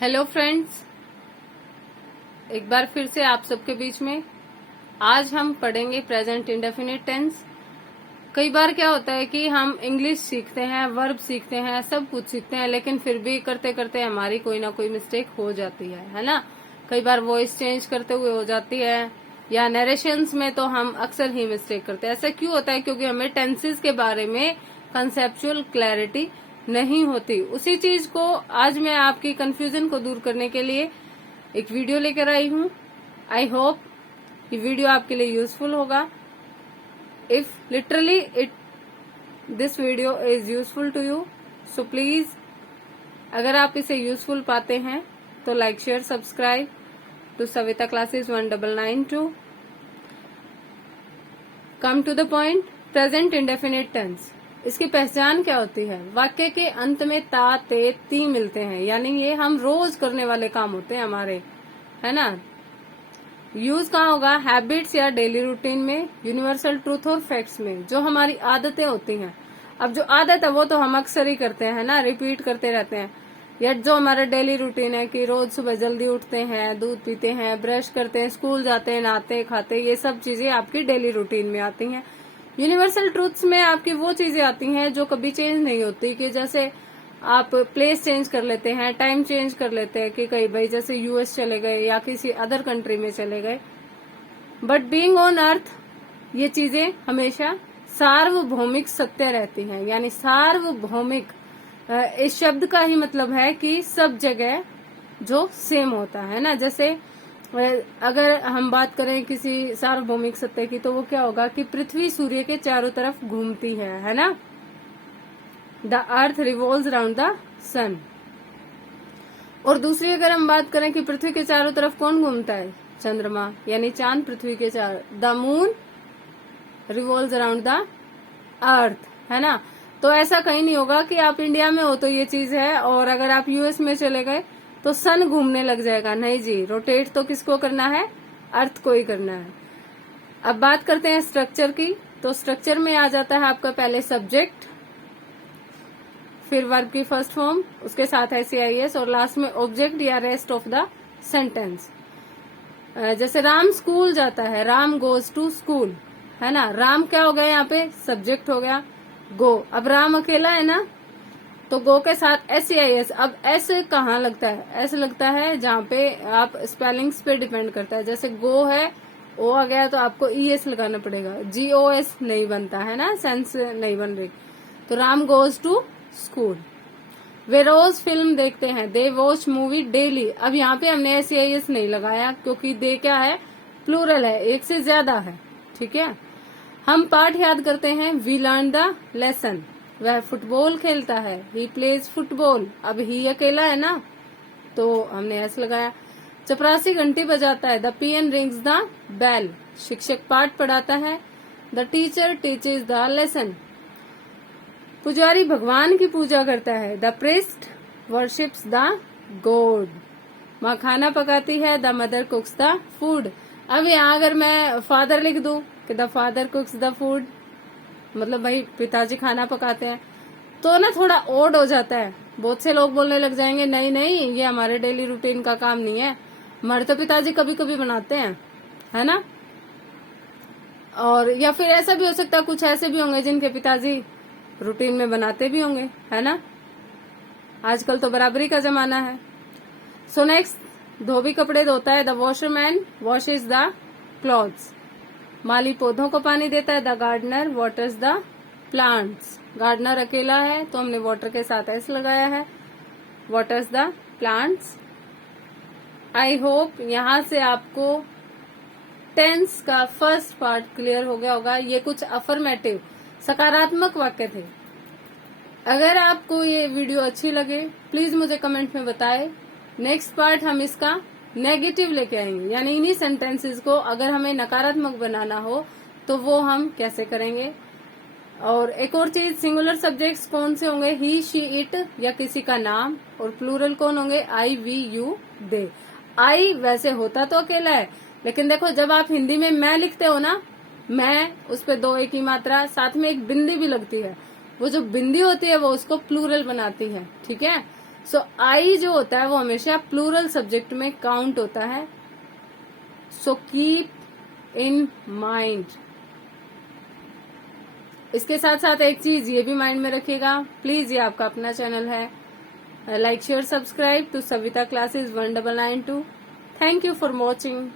Hello friends, एक बार फिर से आप सबके बीच में आज हम पढ़ेंगे प्रेजेंट इंडेफिनिट टेंस। कई बार क्या होता है कि हम इंग्लिश सीखते हैं, वर्ब सीखते हैं, सब कुछ सीखते हैं, लेकिन फिर भी करते करते हमारी कोई ना कोई मिस्टेक हो जाती है ना। कई बार वॉइस चेंज करते हुए हो जाती है या नरेशंस में तो हम अक्सर ही मिस्टेक करते हैं। ऐसा क्यों होता है? क्योंकि हमें टेंसेस के बारे में कंसेप्चुअल क्लैरिटी नहीं होती। उसी चीज को आज मैं आपकी कंफ्यूजन को दूर करने के लिए एक वीडियो लेकर आई हूँ। आई होप ये वीडियो आपके लिए यूजफुल होगा। If literally this video is useful to you, so please अगर आप इसे यूजफुल पाते हैं तो like, share, subscribe to Savita classes 1992। Come to the point. Present indefinite tense, इसकी पहचान क्या होती है? वाक्य के अंत में ता, ते, ती मिलते हैं, यानी ये हम रोज करने वाले काम होते हैं हमारे, है ना। यूज कहाँ होगा? हैबिट्स या डेली रूटीन में, यूनिवर्सल ट्रूथ और फैक्ट्स में, जो हमारी आदतें होती हैं। अब जो आदत है वो तो हम अक्सर ही करते हैं ना, रिपीट करते रहते हैं। या जो हमारा डेली रूटीन है कि रोज सुबह जल्दी उठते हैं, दूध पीते हैं, ब्रश करते हैं, स्कूल जाते हैं, नहाते खाते, ये सब चीजें आपकी डेली रूटीन में आती हैं। यूनिवर्सल ट्रूथ्स में आपकी वो चीजें आती हैं जो कभी चेंज नहीं होती, कि जैसे आप प्लेस चेंज कर लेते हैं, टाइम चेंज कर लेते हैं, कि कहीं भाई जैसे यूएस चले गए या किसी अदर कंट्री में चले गए। बट बीइंग ऑन अर्थ ये चीजें हमेशा सार्वभौमिक सत्य रहती हैं। यानी सार्वभौमिक इस शब्द का ही मतलब है कि सब जगह जो सेम होता है ना। जैसे अगर हम बात करें किसी सार्वभौमिक सत्य की, तो वो क्या होगा कि पृथ्वी सूर्य के चारों तरफ घूमती है ना। The earth revolves around the sun. और दूसरी अगर हम बात करें कि पृथ्वी के चारों तरफ कौन घूमता है? चंद्रमा, यानी चांद पृथ्वी के चारों। The moon revolves around the earth, है ना। तो ऐसा कहीं नहीं होगा कि आप इंडिया में हो तो ये चीज है और अगर आप यूएस में चले गए तो सन घूमने लग जाएगा। नहीं जी, रोटेट तो किसको करना है? अर्थ को ही करना है। अब बात करते हैं स्ट्रक्चर की। तो स्ट्रक्चर में आ जाता है आपका पहले सब्जेक्ट, फिर वर्ब की फर्स्ट फॉर्म, उसके साथ है SAIS और लास्ट में ऑब्जेक्ट या रेस्ट ऑफ द सेंटेंस। जैसे राम स्कूल जाता है, राम गोज टू स्कूल, है ना। राम क्या हो गया? यहाँ पे सब्जेक्ट हो गया। गो, अब राम अकेला है ना, तो गो के साथ SAIS। अब एस कहाँ लगता है? एस लगता है जहाँ पे आप स्पेलिंग्स पे डिपेंड करता है। जैसे गो है, ओ आ गया तो आपको ES लगाना पड़ेगा, GOS नहीं बनता है ना, सेंस नहीं बन रही। तो राम गोज टू स्कूल। वे रोज फिल्म देखते हैं, दे वॉच मूवी डेली। अब यहाँ पे हमने SAIS नहीं लगाया क्योंकि दे क्या है? प्लूरल है, एक से ज्यादा है, ठीक है। हम पाठ याद करते हैं, वी लर्न द लेसन। वह फुटबॉल खेलता है, ही प्लेज फुटबॉल। अब ही अकेला है ना, तो हमने एस लगाया। चपरासी घंटी बजाता है, the peon rings the bell. शिक्षक पाठ पढ़ाता है, the teacher teaches the lesson. पुजारी भगवान की पूजा करता है, the priest worships the god. माँ खाना पकाती है, the mother cooks the food. अब यहाँ अगर मैं फादर लिख दूं कि the father cooks the food, मतलब भाई पिताजी खाना पकाते हैं, तो ना थोड़ा ओड हो जाता है। बहुत से लोग बोलने लग जाएंगे नहीं नहीं, ये हमारे डेली रूटीन का काम नहीं है, हमारे तो पिताजी कभी कभी बनाते हैं, है ना। और या फिर ऐसा भी हो सकता है, कुछ ऐसे भी होंगे जिनके पिताजी रूटीन में बनाते भी होंगे, है ना। आजकल तो बराबरी का जमाना है। सो नेक्स्ट, धोबी कपड़े धोता है, the washerman washes the clothes. माली पौधों को पानी देता है, the gardener waters the plants. Gardener अकेला है तो हमने वाटर के साथ एस लगाया है, waters the plants. I hope यहाँ से आपको टेंस का फर्स्ट पार्ट क्लियर हो गया होगा। ये कुछ अफर्मेटिव सकारात्मक वाक्य थे। अगर आपको ये वीडियो अच्छी लगे प्लीज मुझे कमेंट में बताएं। नेक्स्ट पार्ट हम इसका नेगेटिव लेके आएंगे, यानी इन्हीं सेंटेंसेस को अगर हमें नकारात्मक बनाना हो तो वो हम कैसे करेंगे। और एक और चीज, सिंगुलर सब्जेक्ट्स कौन से होंगे? ही, शी, इट या किसी का नाम। और प्लूरल कौन होंगे? आई, वी, यू, दे। आई वैसे होता तो अकेला है, लेकिन देखो जब आप हिंदी में मैं लिखते हो ना, मैं उस पर दो एक ही मात्रा, साथ में एक बिंदी भी लगती है। वो जो बिंदी होती है वो उसको प्लूरल बनाती है, ठीक है। सो आई जो होता है वो हमेशा प्लूरल सब्जेक्ट में काउंट होता है। So keep in mind. इसके साथ साथ एक चीज ये भी माइंड में रखिएगा, प्लीज, ये आपका अपना चैनल है, like share subscribe to Savita classes 1992। Thank you for watching.